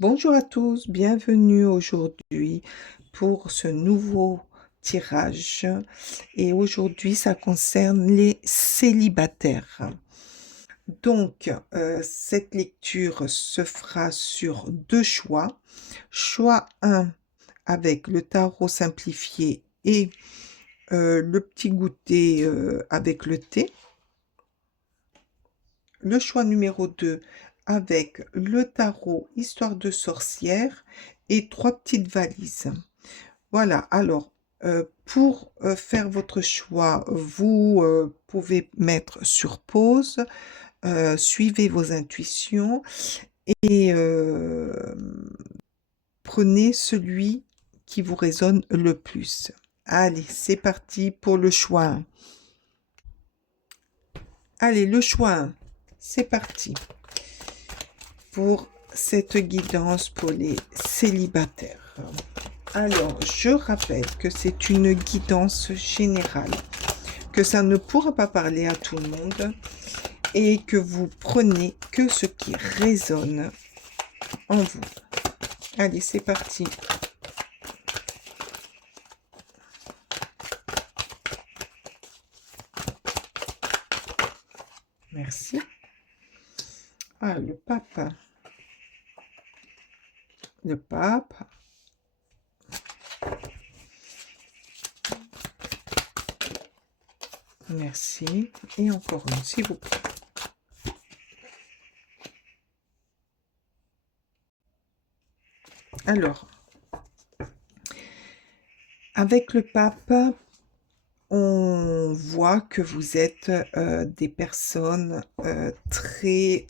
Bonjour à tous, bienvenue aujourd'hui pour ce nouveau tirage. Et aujourd'hui, ça concerne les célibataires. Donc, cette lecture se fera sur deux choix. Choix 1 avec le tarot simplifié et le petit goûter avec le thé. Le choix numéro 2 avec le tarot Histoire de sorcière et trois petites valises. Voilà, alors pour faire votre choix, vous pouvez mettre sur pause, suivez vos intuitions et prenez celui qui vous résonne le plus. Allez, c'est parti pour le choix 1. Allez, le choix 1, c'est parti pour cette guidance pour les célibataires. Alors, je rappelle que c'est une guidance générale, que ça ne pourra pas parler à tout le monde et que vous prenez que ce qui résonne en vous. Allez, c'est parti. Merci. Ah, le pape. Le pape. Merci. Et encore une, s'il vous plaît. Alors, avec le pape, on voit que vous êtes des personnes très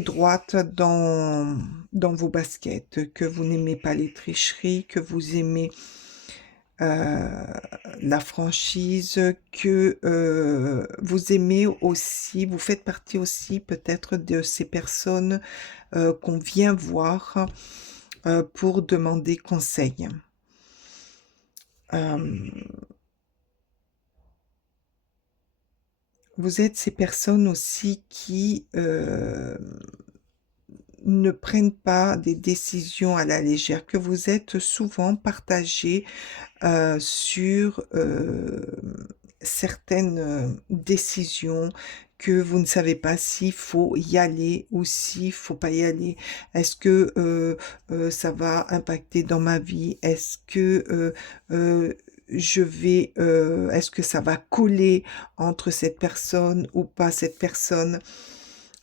droites dans vos baskets, que vous n'aimez pas les tricheries, que vous aimez la franchise, que vous aimez aussi, vous faites partie aussi peut-être de ces personnes qu'on vient voir pour demander conseil. Vous êtes ces personnes aussi qui ne prennent pas des décisions à la légère, que vous êtes souvent partagés sur certaines décisions, que vous ne savez pas s'il faut y aller ou s'il faut pas y aller. Est-ce que ça va impacter dans ma vie? Est-ce que est-ce que ça va coller entre cette personne ou pas cette personne?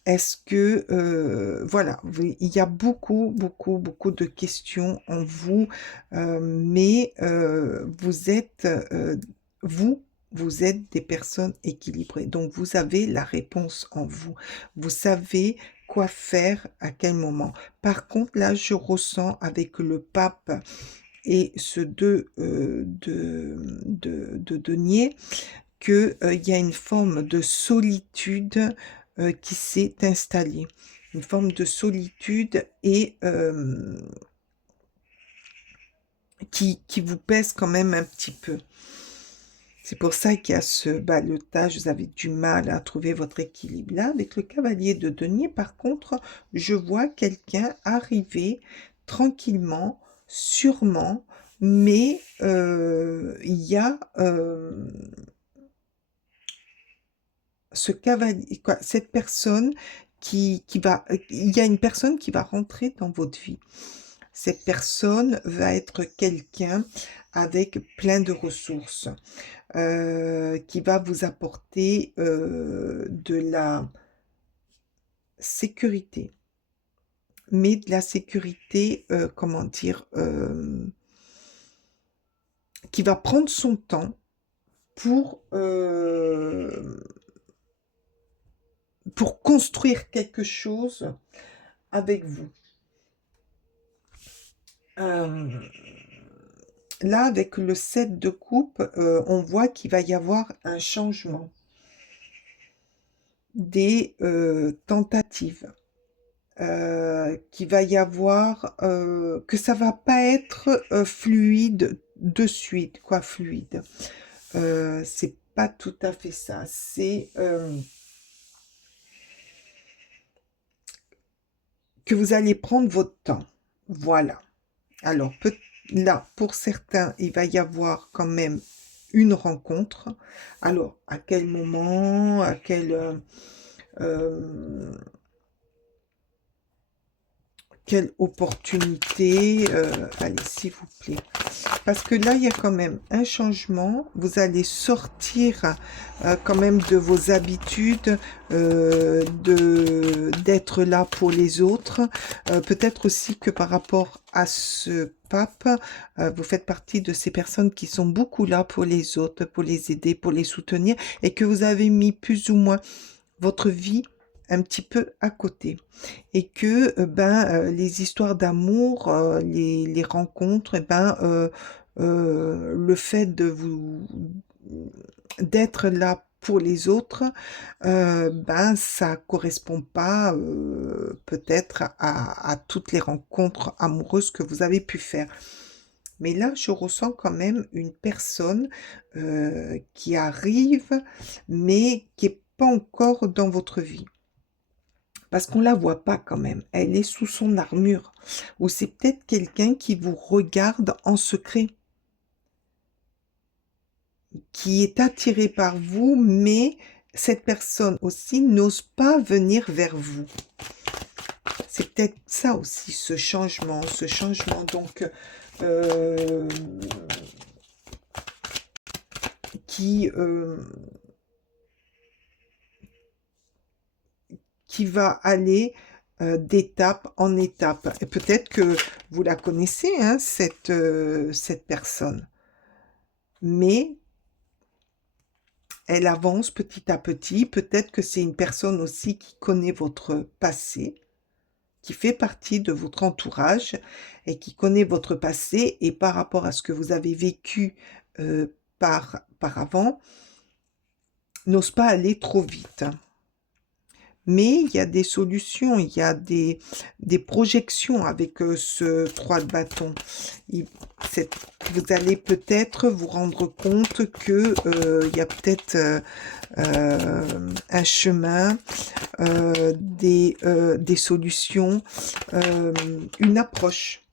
Est-ce que, voilà, il y a beaucoup, beaucoup, beaucoup de questions en vous, mais vous êtes, vous, vous êtes des personnes équilibrées. Donc, vous avez la réponse en vous. Vous savez quoi faire à quel moment. Par contre, là, je ressens avec le pape et ce de denier qu'il y a une forme de solitude qui s'est installée. Une forme de solitude et qui vous pèse quand même un petit peu. C'est pour ça qu'il y a ce ballottage, vous avez du mal à trouver votre équilibre. Là, avec le cavalier de denier, par contre, je vois quelqu'un arriver tranquillement, sûrement, mais il y a ce cavalier, quoi, cette personne qui va, il y a une personne qui va rentrer dans votre vie. Cette personne va être quelqu'un avec plein de ressources, qui va vous apporter de la sécurité. Mais de la sécurité, comment dire, qui va prendre son temps pour, pour construire quelque chose avec vous. Là, avec le 7 de coupe, on voit qu'il va y avoir un changement, des tentatives, qu'il va y avoir, que ça va pas être fluide de suite, quoi, fluide. C'est pas tout à fait ça. C'est que vous allez prendre votre temps. Voilà. Alors, là, pour certains, il va y avoir quand même une rencontre. Alors, à quel moment, à euh, quelle opportunité, allez, s'il vous plaît. Parce que là, il y a quand même un changement. Vous allez sortir quand même de vos habitudes d'être là pour les autres. Peut-être aussi que par rapport à ce pape, vous faites partie de ces personnes qui sont beaucoup là pour les autres, pour les aider, pour les soutenir, et que vous avez mis plus ou moins votre vie un petit peu à côté et que les histoires d'amour, les rencontres, le fait de vous d'être là pour les autres, ça correspond pas peut-être à toutes les rencontres amoureuses que vous avez pu faire. Mais là, je ressens quand même une personne qui arrive, mais qui est pas encore dans votre vie. Parce qu'on la voit pas quand même. Elle est sous son armure. Ou c'est peut-être quelqu'un qui vous regarde en secret, qui est attiré par vous, mais cette personne aussi n'ose pas venir vers vous. C'est peut-être ça aussi, ce changement donc qui va aller d'étape en étape. Et peut-être que vous la connaissez, hein, cette personne. Mais elle avance petit à petit. Peut-être que c'est une personne aussi qui connaît votre passé, qui fait partie de votre entourage et qui connaît votre passé. Et par rapport à ce que vous avez vécu par avant, n'ose pas aller trop vite. Mais il y a des solutions, il y a des projections avec ce 3 de bâton. Vous allez peut-être vous rendre compte que il y a peut-être un chemin, des solutions, une approche.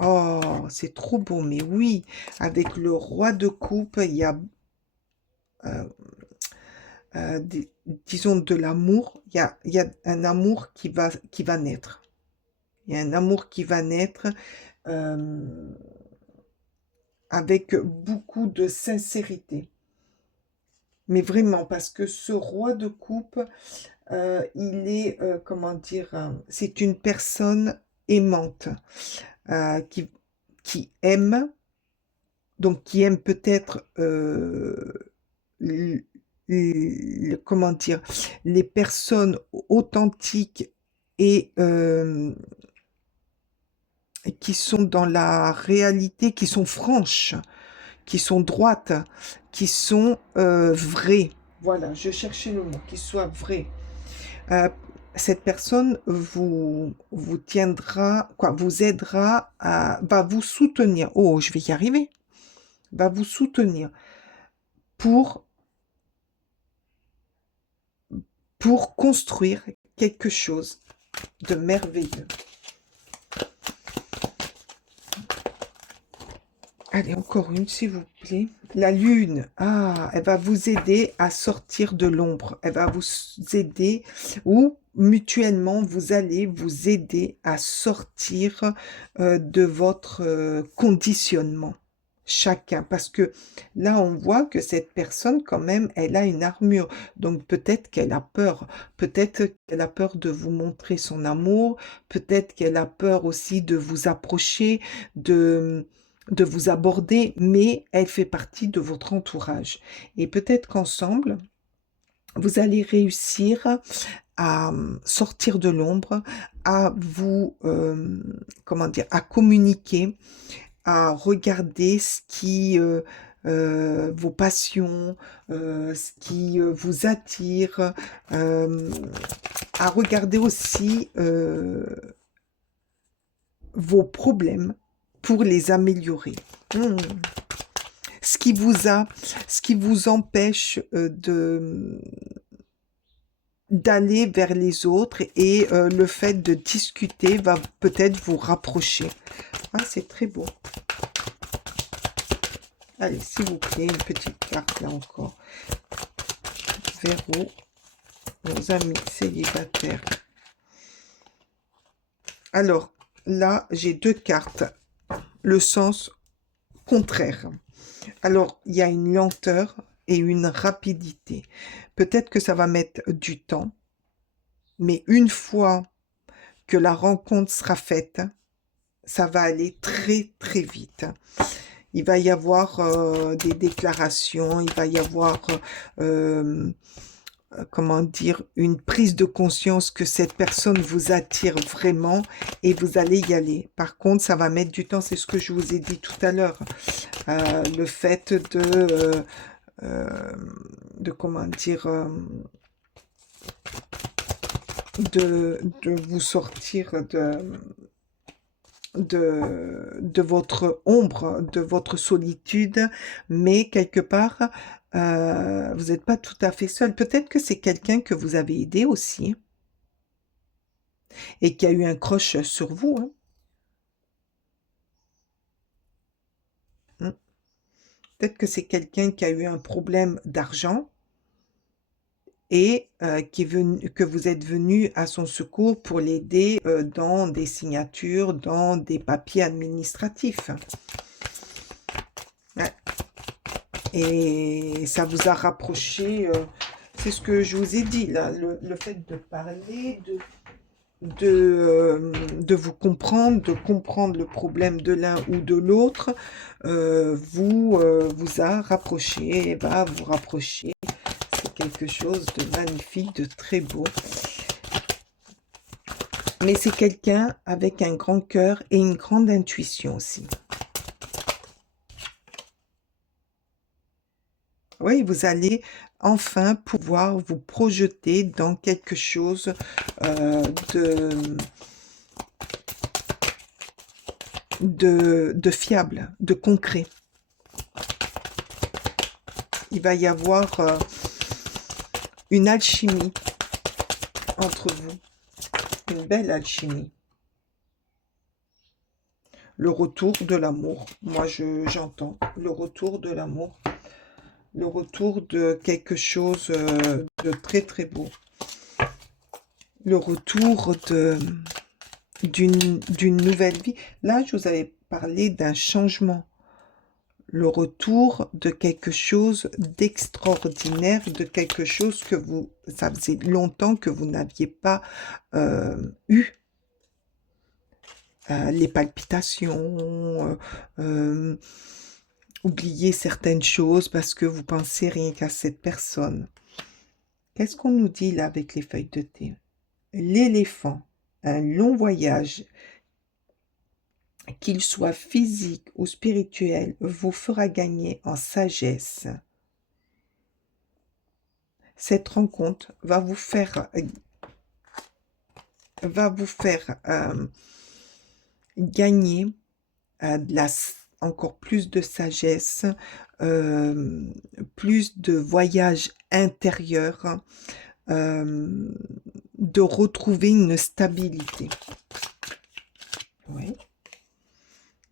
Oh, c'est trop beau, mais oui, avec le roi de coupe, il y a euh, disons de l'amour, il y a un amour qui va naître. Il y a un amour qui va naître euh, avec beaucoup de sincérité. Mais vraiment, parce que ce roi de coupe, il est, comment dire, c'est une personne aimante, euh, qui, qui aime, donc qui aime peut-être comment dire, les personnes authentiques et qui sont dans la réalité, qui sont franches, qui sont droites, qui sont vraies. Voilà, je cherchais le mot, qui soit vrai. Euh, cette personne vous tiendra, quoi, vous aidera va vous soutenir. Oh, je vais y arriver. Va vous soutenir pour construire quelque chose de merveilleux. Allez, encore une, s'il vous plaît. La lune, elle va vous aider à sortir de l'ombre. Elle va vous aider, ou mutuellement, vous allez vous aider à sortir de votre conditionnement. Chacun, parce que là, on voit que cette personne, quand même, elle a une armure. Donc, peut-être qu'elle a peur. Peut-être qu'elle a peur de vous montrer son amour. Peut-être qu'elle a peur aussi de vous approcher, de vous aborder, mais elle fait partie de votre entourage. Et peut-être qu'ensemble, vous allez réussir à sortir de l'ombre, à vous, comment dire, à communiquer, à regarder ce qui, vos passions, ce qui vous attire, à regarder aussi vos problèmes pour les améliorer. Hmm. Ce qui vous empêche d'aller vers les autres et le fait de discuter va peut-être vous rapprocher. Ah, c'est très beau. Allez, s'il vous plaît, une petite carte là encore. Verrou, nos amis célibataires. Alors, là, j'ai 2 cartes. Le sens contraire. Alors, il y a une lenteur et une rapidité. Peut-être que ça va mettre du temps, mais une fois que la rencontre sera faite, ça va aller très, très vite. Il va y avoir des déclarations, il va y avoir, comment dire, une prise de conscience que cette personne vous attire vraiment et vous allez y aller. Par contre, ça va mettre du temps, c'est ce que je vous ai dit tout à l'heure. Le fait de comment dire, de vous sortir de votre ombre, de votre solitude, mais quelque part, vous n'êtes pas tout à fait seul. Peut-être que c'est quelqu'un que vous avez aidé aussi et qui a eu un crush sur vous, hein. Mm. Peut-être que c'est quelqu'un qui a eu un problème d'argent et que vous êtes venu à son secours pour l'aider dans des signatures, dans des papiers administratifs. Ouais. Et ça vous a rapproché, c'est ce que je vous ai dit là, le fait de parler, de vous comprendre, de comprendre le problème de l'un ou de l'autre, vous a rapproché et va vous rapprocher. C'est quelque chose de magnifique, de très beau. Mais c'est quelqu'un avec un grand cœur et une grande intuition aussi. Oui, vous allez enfin pouvoir vous projeter dans quelque chose de fiable, de concret. Il va y avoir une alchimie entre vous, une belle alchimie. Le retour de l'amour, moi j'entends le retour de l'amour. Le retour de quelque chose de très très beau. Le retour d'une nouvelle vie. Là, je vous avais parlé d'un changement. Le retour de quelque chose d'extraordinaire, de quelque chose que ça faisait longtemps que vous n'aviez pas eu. Les palpitations, oublier certaines choses parce que vous pensez rien qu'à cette personne. Qu'est-ce qu'on nous dit là avec les feuilles de thé? L'éléphant, un long voyage, qu'il soit physique ou spirituel, vous fera gagner en sagesse. Cette rencontre va vous faire gagner encore plus de sagesse, plus de voyage intérieur, de retrouver une stabilité. Oui.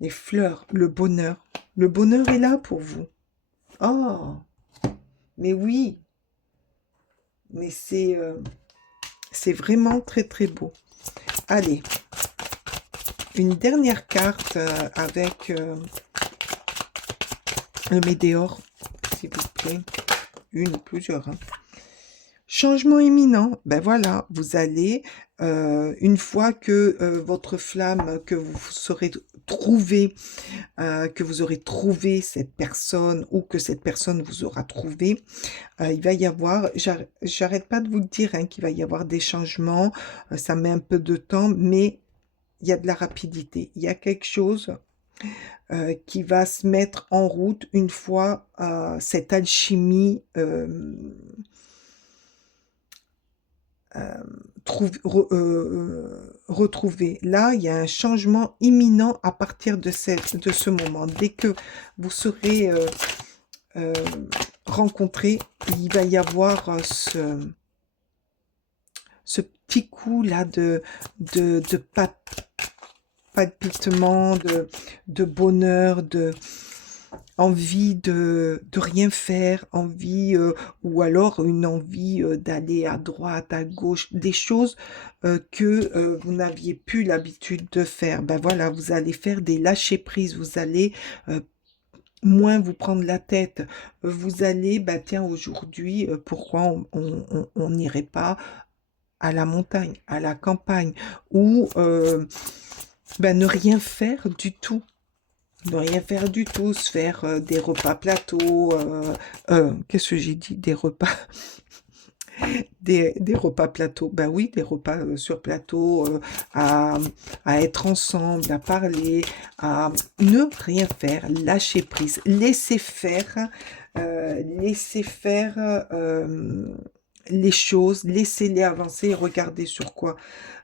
Les fleurs, le bonheur. Le bonheur est là pour vous. Oh, mais oui. Mais c'est vraiment très très beau. Allez, une dernière carte avec le météore, s'il vous plaît. Une ou plusieurs. Hein. Changement imminent, ben voilà, vous allez, une fois que votre flamme, que vous serez trouvé, que vous aurez trouvé cette personne ou que cette personne vous aura trouvé, il va y avoir, j'arrête pas de vous le dire, hein, qu'il va y avoir des changements, ça met un peu de temps, mais il y a de la rapidité, il y a quelque chose qui va se mettre en route une fois cette alchimie retrouver. Là, il y a un changement imminent à partir de ce moment. Dès que vous serez rencontrés, il va y avoir ce petit coup là de palpitement, de bonheur, de envie de rien faire, envie ou alors une envie d'aller à droite, à gauche, des choses que vous n'aviez plus l'habitude de faire. Ben voilà, vous allez faire des lâcher-prise, vous allez euh, moins vous prendre la tête. Vous allez, ben tiens, aujourd'hui, pourquoi on n'irait pas à la montagne, à la campagne, ou ben, ne rien faire du tout. Ne rien faire du tout, se faire des repas plateaux, qu'est-ce que j'ai dit? Des repas, des repas plateaux. Ben oui, des repas sur plateau, à, à être ensemble, à parler, à ne rien faire, lâcher prise, laisser faire les choses, laissez-les avancer et regardez sur quoi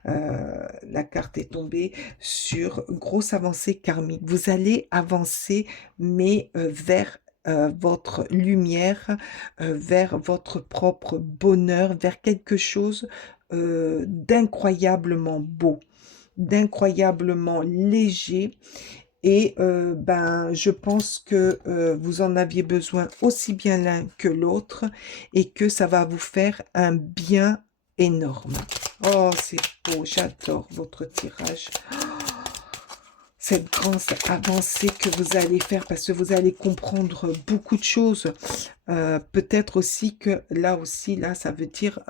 la carte est tombée sur grosse avancée karmique. Vous allez avancer, mais vers votre lumière, vers votre propre bonheur, vers quelque chose d'incroyablement beau, d'incroyablement léger. Et ben, je pense que vous en aviez besoin aussi bien l'un que l'autre et que ça va vous faire un bien énorme. Oh, c'est beau, j'adore votre tirage. Cette grande avancée que vous allez faire parce que vous allez comprendre beaucoup de choses. Peut-être aussi que là aussi, là, ça veut dire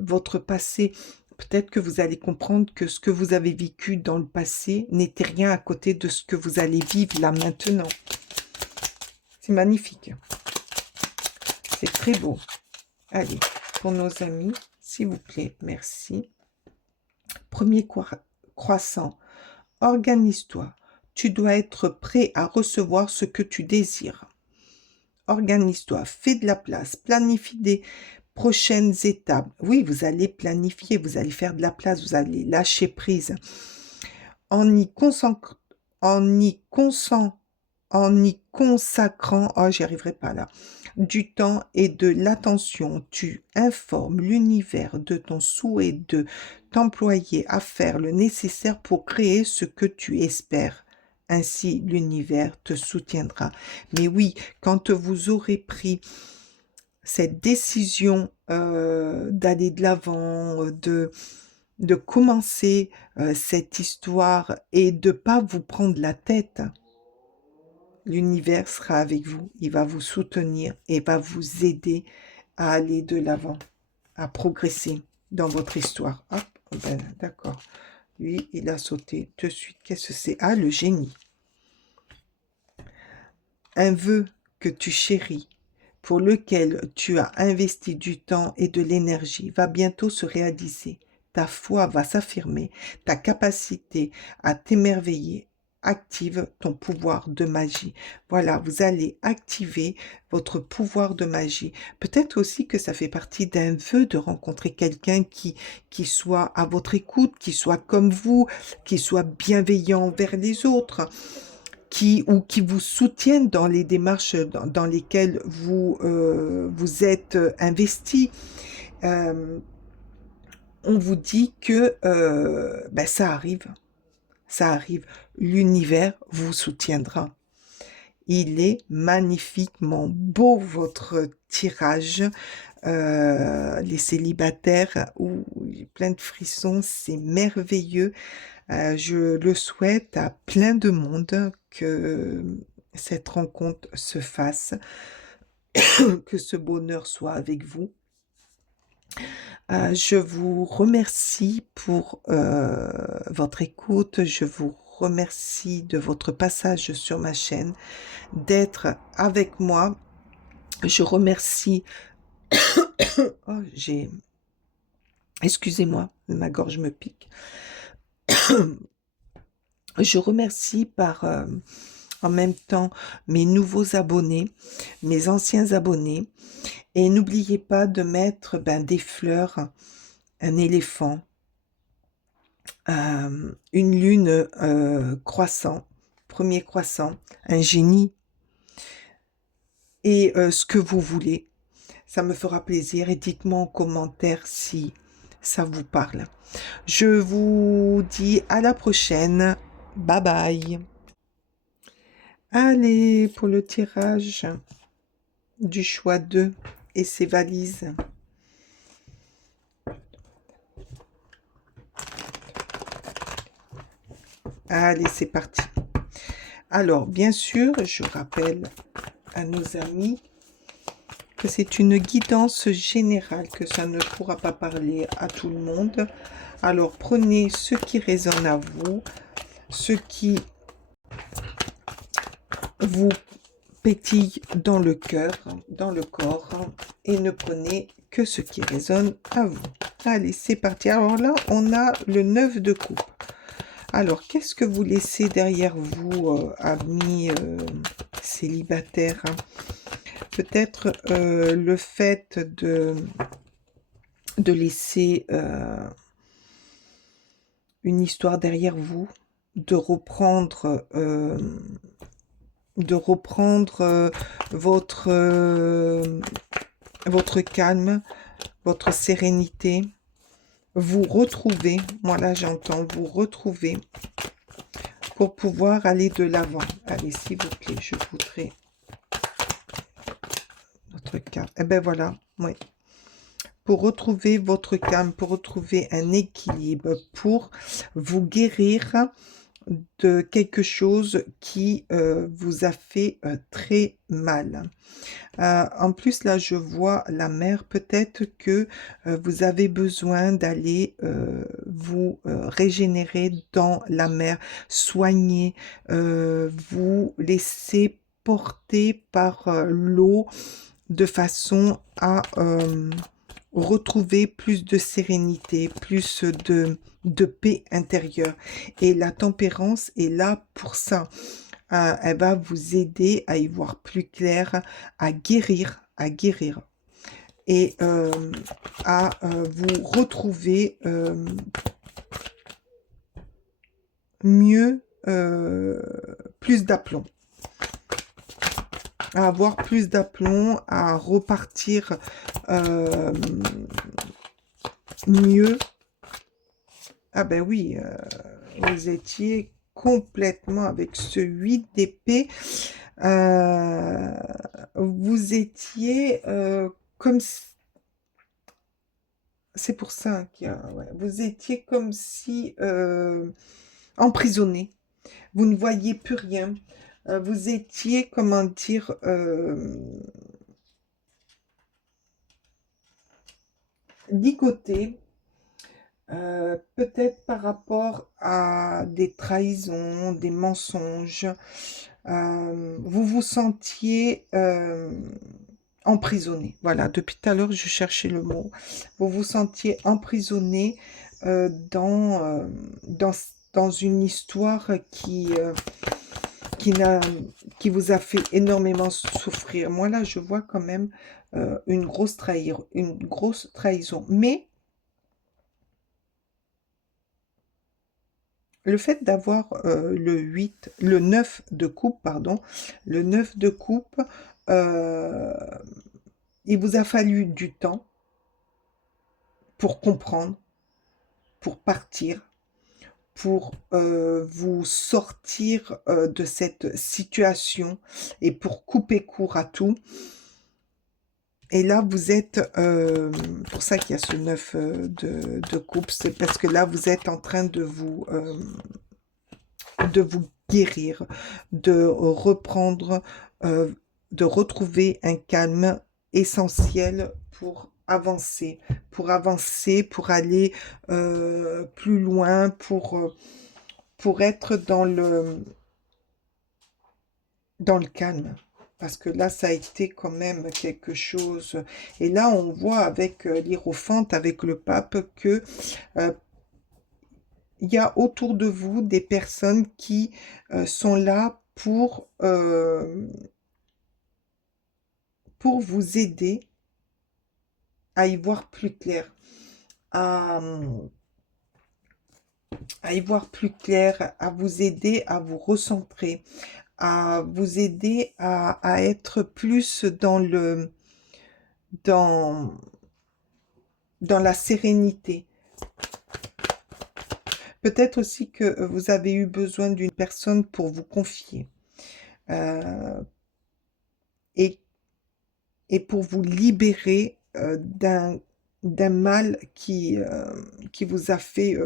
votre passé. Peut-être que vous allez comprendre que ce que vous avez vécu dans le passé n'était rien à côté de ce que vous allez vivre là maintenant. C'est magnifique. C'est très beau. Allez, pour nos amis, s'il vous plaît, merci. Premier croissant. Organise-toi. Tu dois être prêt à recevoir ce que tu désires. Organise-toi, fais de la place, planifie des prochaines étapes. Oui, vous allez planifier, vous allez faire de la place, vous allez lâcher prise. En y consacrant, en y consacrant, oh, j'y arriverai pas là, du temps et de l'attention, tu informes l'univers de ton souhait de t'employer à faire le nécessaire pour créer ce que tu espères. Ainsi, l'univers te soutiendra. Mais oui, quand vous aurez pris cette décision d'aller de l'avant, de commencer cette histoire et de pas vous prendre la tête, l'univers sera avec vous, il va vous soutenir et va vous aider à aller de l'avant, à progresser dans votre histoire. Hop, ben, d'accord. Lui, il a sauté de suite. Qu'est-ce que c'est? Ah, le génie. Un vœu que tu chéris, pour lequel tu as investi du temps et de l'énergie, va bientôt se réaliser. Ta foi va s'affirmer, ta capacité à t'émerveiller active ton pouvoir de magie. Voilà, vous allez activer votre pouvoir de magie. Peut-être aussi que ça fait partie d'un vœu de rencontrer quelqu'un qui soit à votre écoute, qui soit comme vous, qui soit bienveillant vers les autres ou qui vous soutiennent dans les démarches dans lesquelles vous êtes investi. Euh, on vous dit que ben, ça arrive, ça arrive. L'univers vous soutiendra. Il est magnifiquement beau votre tirage. Les célibataires, où j'ai plein de frissons, c'est merveilleux. Je le souhaite à plein de monde que cette rencontre se fasse, que ce bonheur soit avec vous. Je vous remercie pour votre écoute. Je vous remercie de votre passage sur ma chaîne, d'être avec moi. Je remercie... Oh, excusez-moi, ma gorge me pique. Je remercie en même temps mes nouveaux abonnés, mes anciens abonnés. Et n'oubliez pas de mettre des fleurs, un éléphant, une lune croissant, premier croissant, un génie et ce que vous voulez. Ça me fera plaisir et dites-moi en commentaire si ça vous parle. Je vous dis à la prochaine. Bye bye. Allez, pour le tirage du choix 2 et ses valises. Allez, c'est parti. Alors, bien sûr, je rappelle à nos amis que c'est une guidance générale, que ça ne pourra pas parler à tout le monde. Alors, prenez ce qui résonne à vous, ce qui vous pétille dans le cœur, dans le corps, et ne prenez que ce qui résonne à vous. Allez, c'est parti. Alors là, on a le 9 de coupe. Alors, qu'est-ce que vous laissez derrière vous, amis célibataires? Peut-être le fait de laisser une histoire derrière vous, de reprendre votre calme, votre sérénité, vous retrouver, moi là j'entends vous retrouver pour pouvoir aller de l'avant. Allez, s'il vous plaît, je voudrais votre carte. Eh ben voilà, oui. Pour retrouver votre calme, pour retrouver un équilibre, pour vous guérir de quelque chose qui vous a fait très mal. En plus, là, je vois la mer. Peut-être que vous avez besoin d'aller vous régénérer dans la mer, soigner, vous laisser porter par l'eau de façon à retrouver plus de sérénité, plus de paix intérieure. Et la tempérance est là pour ça. Elle va vous aider à y voir plus clair, à guérir et à vous retrouver mieux, plus d'aplomb. À avoir plus d'aplomb, à repartir mieux. Ah ben oui, vous étiez complètement avec ce 8 d'épée. Vous étiez comme... C'est pour ça qu'il y a... ouais, vous étiez comme si emprisonné. Vous ne voyiez plus rien. Vous étiez, comment dire... ligoté. Peut-être par rapport à des trahisons, des mensonges. Vous vous sentiez emprisonné. Voilà, depuis tout à l'heure, je cherchais le mot. Vous vous sentiez emprisonné dans une histoire qui, n'a, qui vous a fait énormément souffrir. Moi, là, je vois quand même une grosse trahison. Mais le fait d'avoir le 9 de coupe, pardon, le 9 de coupe, euh, il vous a fallu du temps pour comprendre, pour partir, pour vous sortir de cette situation et pour couper court à tout. Et là, vous êtes, pour ça qu'il y a ce 9 de coupe, c'est parce que là, vous êtes en train de vous guérir, de reprendre, de retrouver un calme essentiel pour avancer, pour aller plus loin, pour être dans le calme. Parce que là, ça a été quand même quelque chose. Et là, on voit avec l'Hiérophante, avec le pape, que il y a autour de vous des personnes qui sont là pour vous aider à y voir plus clair, à, à y voir plus clair, à vous aider à vous recentrer, à vous aider à être plus dans dans la sérénité, Peut-être aussi que vous avez eu besoin d'une personne pour vous confier et, et pour vous libérer d'un mal qui vous a fait,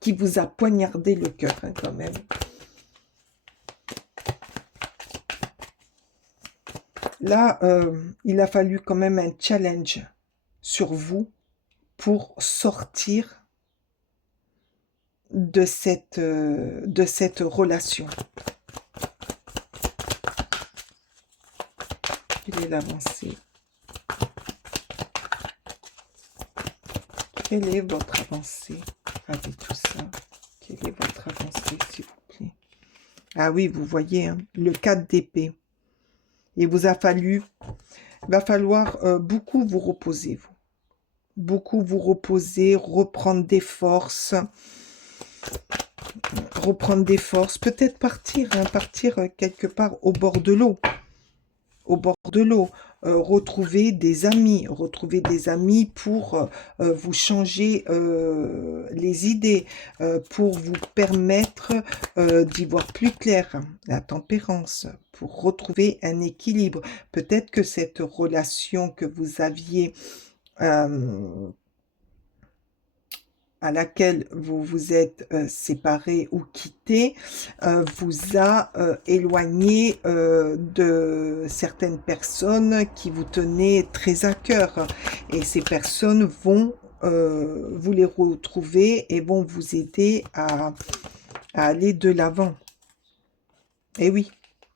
qui vous a poignardé le cœur hein, quand même. Là, il a fallu quand même un challenge sur vous pour sortir de cette relation. Quelle est l'avancée? Quelle est votre avancée avec tout ça? Quelle est votre avancée, s'il vous plaît? Ah oui, vous voyez, hein, le 4 d'épée. Il va falloir beaucoup vous reposer, vous. Beaucoup vous reposer, reprendre des forces, peut-être partir, hein, partir quelque part au bord de l'eau, retrouver des amis pour vous changer les idées, pour vous permettre d'y voir plus clair, la tempérance, pour retrouver un équilibre. Peut-être que cette relation que vous aviez à laquelle vous vous êtes séparés ou quittés vous a éloigné de certaines personnes qui vous tenaient très à cœur. Et ces personnes vont vous les retrouver et vont vous aider à aller de l'avant. Et oui,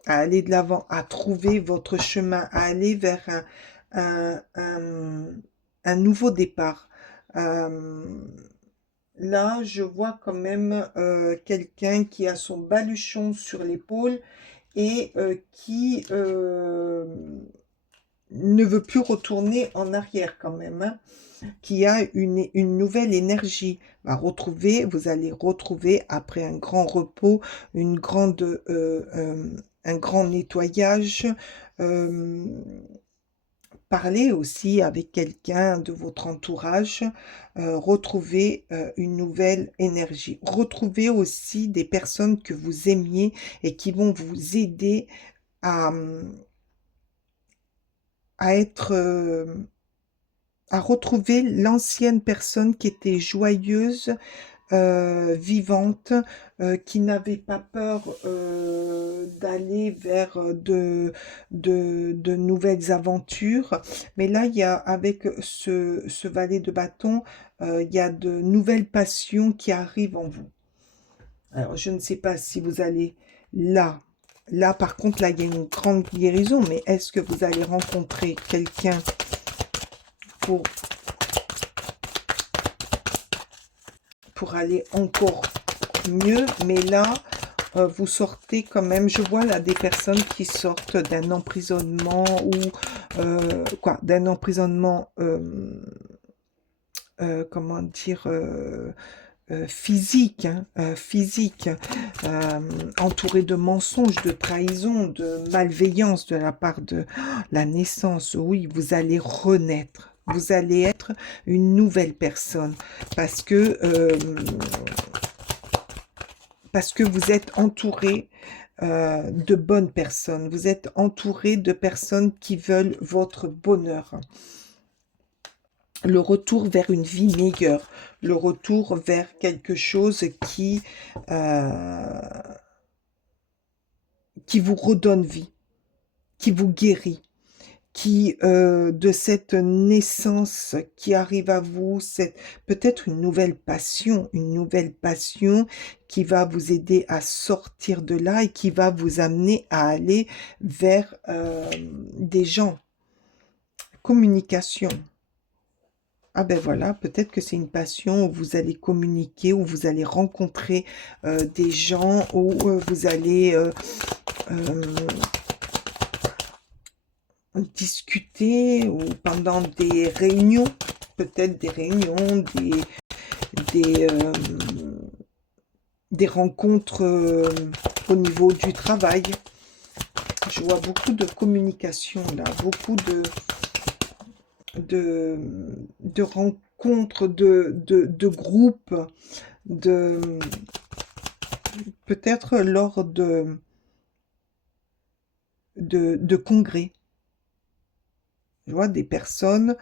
à aller de l'avant, à trouver votre chemin, à aller vers un nouveau départ. Là, je vois quand même quelqu'un qui a son baluchon sur l'épaule et qui ne veut plus retourner en arrière quand même, hein, qui a une nouvelle énergie. Vous allez retrouver après un grand repos, un grand nettoyage, parler aussi avec quelqu'un de votre entourage, retrouver une nouvelle énergie. Retrouver aussi des personnes que vous aimiez et qui vont vous aider à, à retrouver l'ancienne personne qui était joyeuse, vivante, qui n'avait pas peur d'aller vers de nouvelles aventures. Mais là, il y a, avec ce valet de bâton, il y a de nouvelles passions qui arrivent en vous. Alors, je ne sais pas si vous allez là. Là, par contre, là, il y a une grande guérison. Mais est-ce que vous allez rencontrer quelqu'un pour aller encore mieux? Mais là, vous sortez quand même, je vois là des personnes qui sortent d'un emprisonnement ou d'un emprisonnement, comment dire, physique, hein, physique, entouré de mensonges, de trahison, de malveillance de la part de la naissance. Oui, vous allez renaître. Vous allez être une nouvelle personne parce que vous êtes entouré de bonnes personnes. Vous êtes entouré de personnes qui veulent votre bonheur. Le retour vers une vie meilleure. Le retour vers quelque chose qui vous redonne vie, qui vous guérit, qui de cette naissance qui arrive à vous, c'est peut-être une nouvelle passion qui va vous aider à sortir de là et qui va vous amener à aller vers des gens. Communication. Ah ben voilà, peut-être que c'est une passion où vous allez communiquer, où vous allez rencontrer des gens, où vous allez discuter ou pendant des réunions, peut-être des réunions, des rencontres au niveau du travail. Je vois beaucoup de communication là, beaucoup de rencontres rencontres de groupes, de peut-être lors de congrès. Je vois des personnes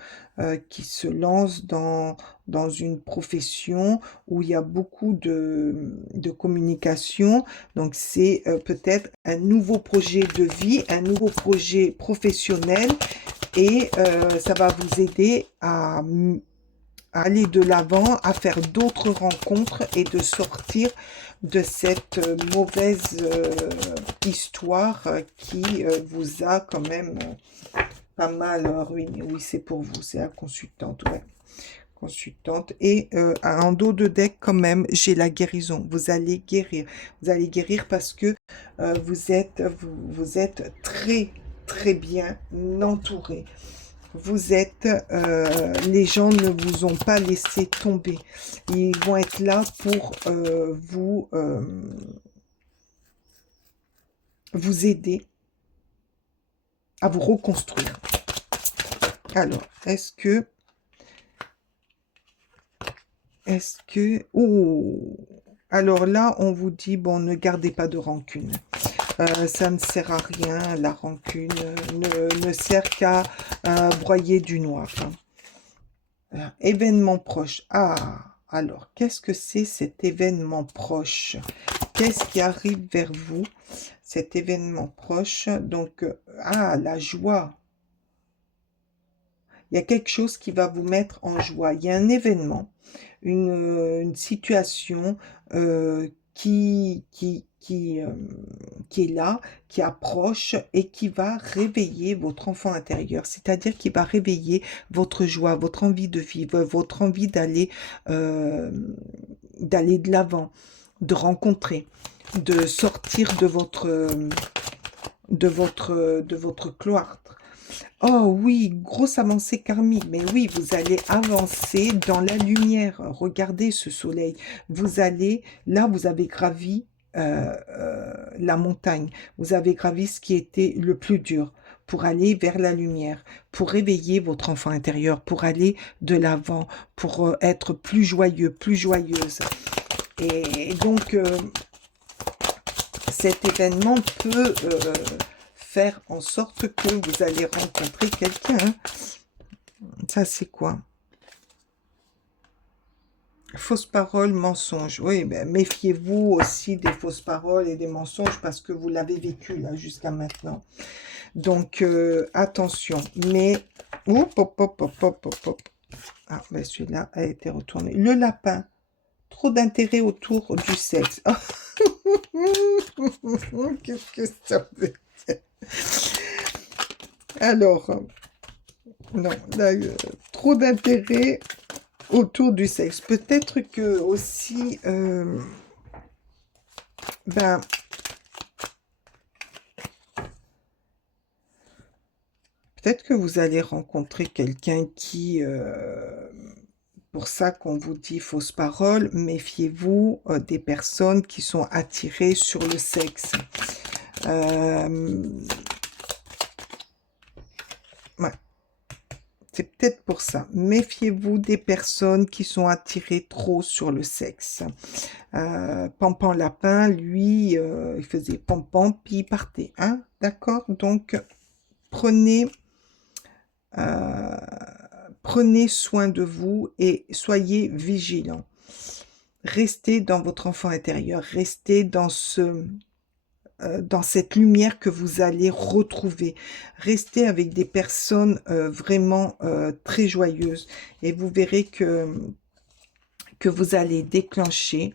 qui se lancent dans une profession où il y a beaucoup de communication. Donc, c'est peut-être un nouveau projet de vie, un nouveau projet professionnel et ça va vous aider à aller de l'avant, à faire d'autres rencontres et de sortir de cette mauvaise histoire qui vous a quand même pas mal ruiné. Oui, c'est pour vous, c'est la consultante, ouais. Consultante. Et en dos de deck, quand même, j'ai la guérison. Vous allez guérir. Vous allez guérir parce que vous êtes très, très bien entouré. Vous êtes, les gens ne vous ont pas laissé tomber. Ils vont être là pour vous aider à vous reconstruire. Alors, oh, alors là, on vous dit, bon, ne gardez pas de rancune. Ça ne sert à rien, la rancune ne sert qu'à broyer du noir. Hein. Événement proche. Ah, alors, qu'est-ce que c'est cet événement proche? Qu'est-ce qui arrive vers vous, cet événement proche? Donc, la joie. Il y a quelque chose qui va vous mettre en joie. Il y a un événement, une situation qui est là, qui approche et qui va réveiller votre enfant intérieur. C'est-à-dire qui va réveiller votre joie, votre envie de vivre, votre envie d'aller de l'avant, de rencontrer, de sortir de votre cloître. Oh oui, grosse avancée karmique. Mais oui, vous allez avancer dans la lumière. Regardez ce soleil. Là, vous avez gravi la montagne. Vous avez gravi ce qui était le plus dur pour aller vers la lumière, pour réveiller votre enfant intérieur, pour aller de l'avant, pour être plus joyeux, plus joyeuse. Et donc, cet événement peut faire en sorte que vous allez rencontrer quelqu'un. Hein. Ça, c'est quoi? Fausses paroles, mensonges. Oui, ben, méfiez-vous aussi des fausses paroles et des mensonges parce que vous l'avez vécu là jusqu'à maintenant. Donc, attention. Mais, hop, hop, hop, hop, hop, hop, hop. Ah, ben celui-là a été retourné. Le lapin. Trop d'intérêt autour du sexe. Qu'est-ce que ça veut dire? Alors, non, là, trop d'intérêt autour du sexe. Peut-être que aussi, peut-être que vous allez rencontrer quelqu'un qui, pour ça qu'on vous dit fausses paroles, méfiez-vous des personnes qui sont attirées sur le sexe. Ouais. C'est peut-être pour ça. Méfiez-vous des personnes qui sont attirées trop sur le sexe. Pampan Lapin, lui, il faisait pampan, puis il partait. Hein? D'accord? Donc, prenez soin de vous et soyez vigilants. Restez dans votre enfant intérieur. Restez dans cette lumière que vous allez retrouver. Restez avec des personnes vraiment très joyeuses et vous verrez que vous allez déclencher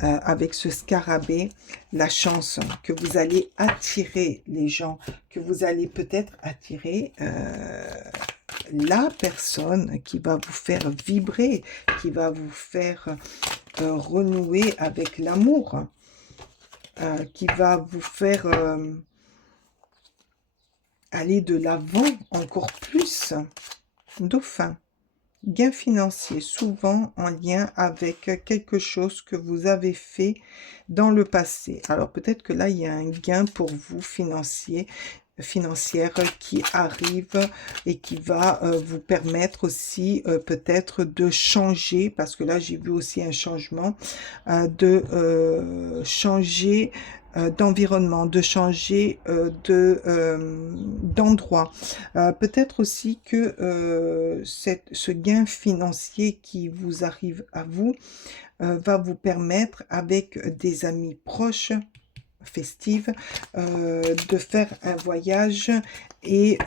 avec ce scarabée la chance, que vous allez attirer les gens, que vous allez peut-être attirer la personne qui va vous faire vibrer, qui va vous faire renouer avec l'amour. Qui va vous faire aller de l'avant encore plus. Dauphin, gain financier, souvent en lien avec quelque chose que vous avez fait dans le passé. Alors peut-être que là, il y a un gain pour vous financier financière qui arrive et qui va vous permettre aussi peut-être de changer, parce que là j'ai vu aussi un changement, de changer d'environnement, de changer d'endroit. Peut-être aussi que ce gain financier qui vous arrive à vous va vous permettre avec des amis proches festive, de faire un voyage et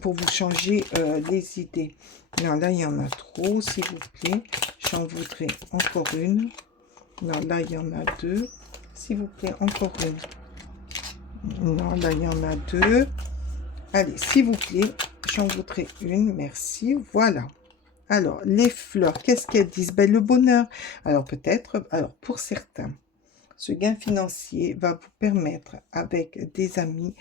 pour vous changer les idées. Non, là, il y en a trop, s'il vous plaît. J'en voudrais encore une. Non, là, il y en a deux. S'il vous plaît, encore une. Non, là, il y en a deux. Allez, s'il vous plaît, j'en voudrais une. Merci. Voilà. Alors, les fleurs, qu'est-ce qu'elles disent? Ben, le bonheur. Alors, peut-être, alors, pour certains, ce gain financier va vous permettre, avec des amis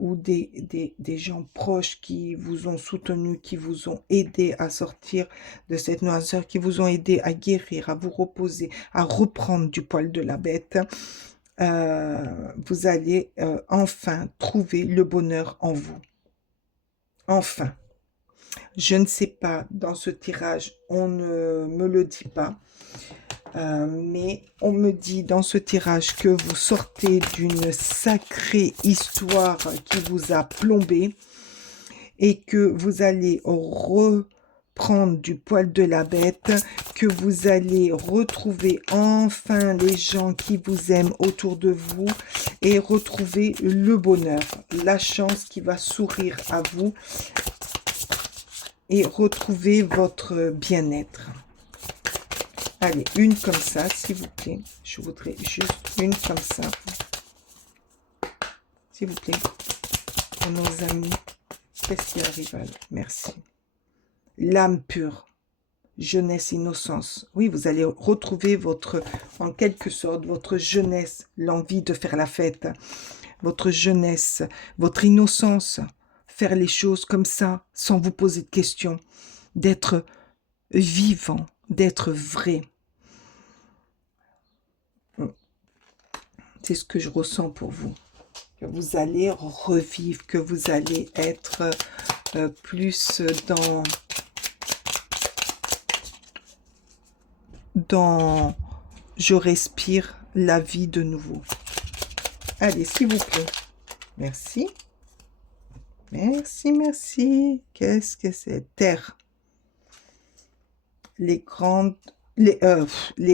ou des gens proches qui vous ont soutenu, qui vous ont aidé à sortir de cette noirceur, qui vous ont aidé à guérir, à vous reposer, à reprendre du poil de la bête, vous allez enfin trouver le bonheur en vous. Enfin. Je ne sais pas, dans ce tirage, on ne me le dit pas. Mais on me dit dans ce tirage que vous sortez d'une sacrée histoire qui vous a plombé et que vous allez reprendre du poil de la bête, que vous allez retrouver enfin les gens qui vous aiment autour de vous et retrouver le bonheur, la chance qui va sourire à vous et retrouver votre bien-être. Allez, une comme ça, s'il vous plaît. Je voudrais juste une comme ça. S'il vous plaît. Pour nos amis. Qu'est-ce qui arrive à eux? Merci. L'âme pure. Jeunesse, innocence. Oui, vous allez retrouver votre, en quelque sorte, votre jeunesse. L'envie de faire la fête. Votre jeunesse. Votre innocence. Faire les choses comme ça, sans vous poser de questions. D'être vivant. D'être vrai. C'est ce que je ressens pour vous. Que vous allez revivre, que vous allez être plus dans je respire la vie de nouveau. Allez, s'il vous plaît. Merci. Merci, merci. Qu'est-ce que c'est? Terre. Les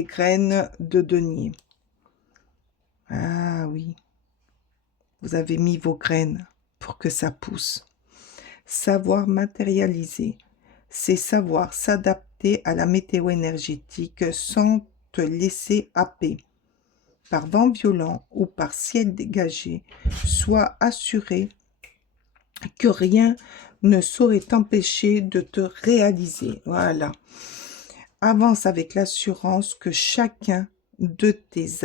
graines de denier. Ah oui. Vous avez mis vos graines pour que ça pousse. Savoir matérialiser, c'est savoir s'adapter à la météo énergétique sans te laisser happer. Par vent violent ou par ciel dégagé, sois assuré que rien ne saurait t'empêcher de te réaliser. Voilà. Avance avec l'assurance que chacun de tes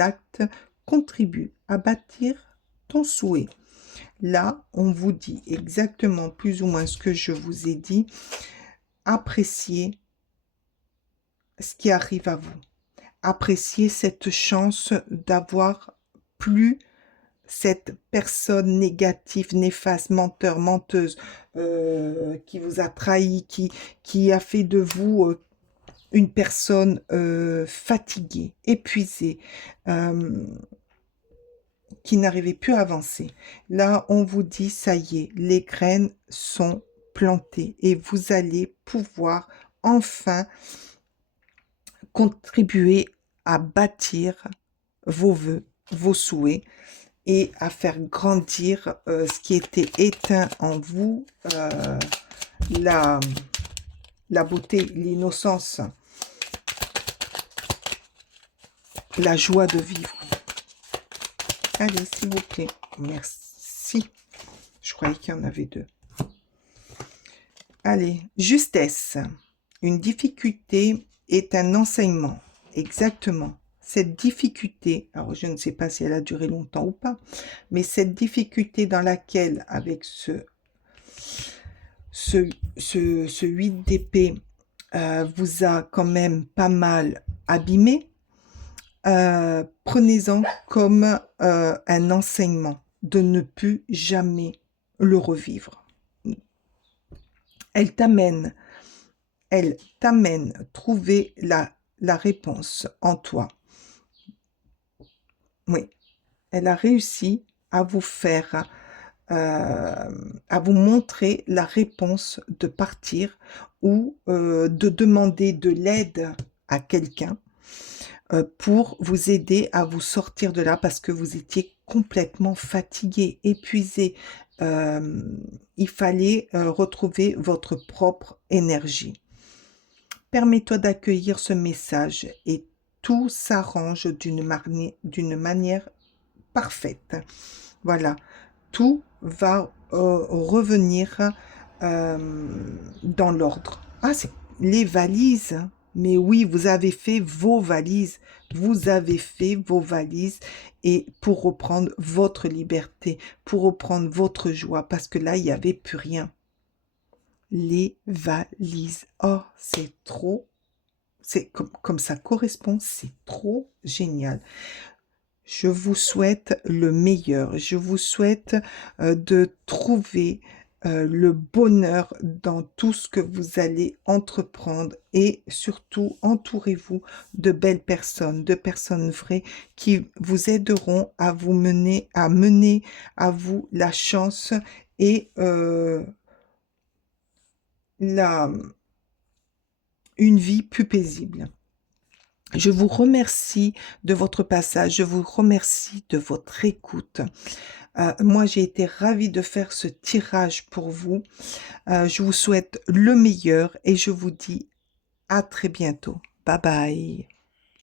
actes contribue à bâtir ton souhait. Là, on vous dit exactement plus ou moins ce que je vous ai dit. Appréciez ce qui arrive à vous. Appréciez cette chance d'avoir plus cette personne négative, néfaste, menteur, menteuse, qui vous a trahi, qui a fait de vous une personne fatiguée, épuisée, qui n'arrivait plus à avancer. Là, on vous dit, ça y est, les graines sont plantées et vous allez pouvoir enfin contribuer à bâtir vos vœux, vos souhaits et à faire grandir ce qui était éteint en vous, la beauté, l'innocence, la joie de vivre. Allez, s'il vous plaît. Merci. Je croyais qu'il y en avait deux. Allez, justesse. Une difficulté est un enseignement. Exactement. Cette difficulté, alors je ne sais pas si elle a duré longtemps ou pas, mais cette difficulté dans laquelle, avec ce 8 d'épée, vous a quand même pas mal abîmé, Prenez-en comme un enseignement de ne plus jamais le revivre. Elle t'amène, elle t'amène trouver la réponse en toi. Oui, elle a réussi à vous faire, à vous montrer la réponse de partir ou de demander de l'aide à quelqu'un pour vous aider à vous sortir de là parce que vous étiez complètement fatigué, épuisé. Euh, il fallait retrouver votre propre énergie. Permets-toi d'accueillir ce message et tout s'arrange d'une manière parfaite. Voilà, tout va revenir dans l'ordre. Ah, c'est les valises. Mais oui, vous avez fait vos valises. Vous avez fait vos valises et pour reprendre votre liberté, pour reprendre votre joie, parce que là, il n'y avait plus rien. Les valises. Oh, c'est trop. C'est comme ça correspond, c'est trop génial. Je vous souhaite le meilleur. Je vous souhaite de trouver le bonheur dans tout ce que vous allez entreprendre et surtout entourez-vous de personnes vraies qui vous aideront à vous mener à vous la chance et la, une vie plus paisible. Je vous remercie de votre passage, je vous remercie de votre écoute. Moi, j'ai été ravie de faire ce tirage pour vous. Je vous souhaite le meilleur et je vous dis à très bientôt. Bye bye.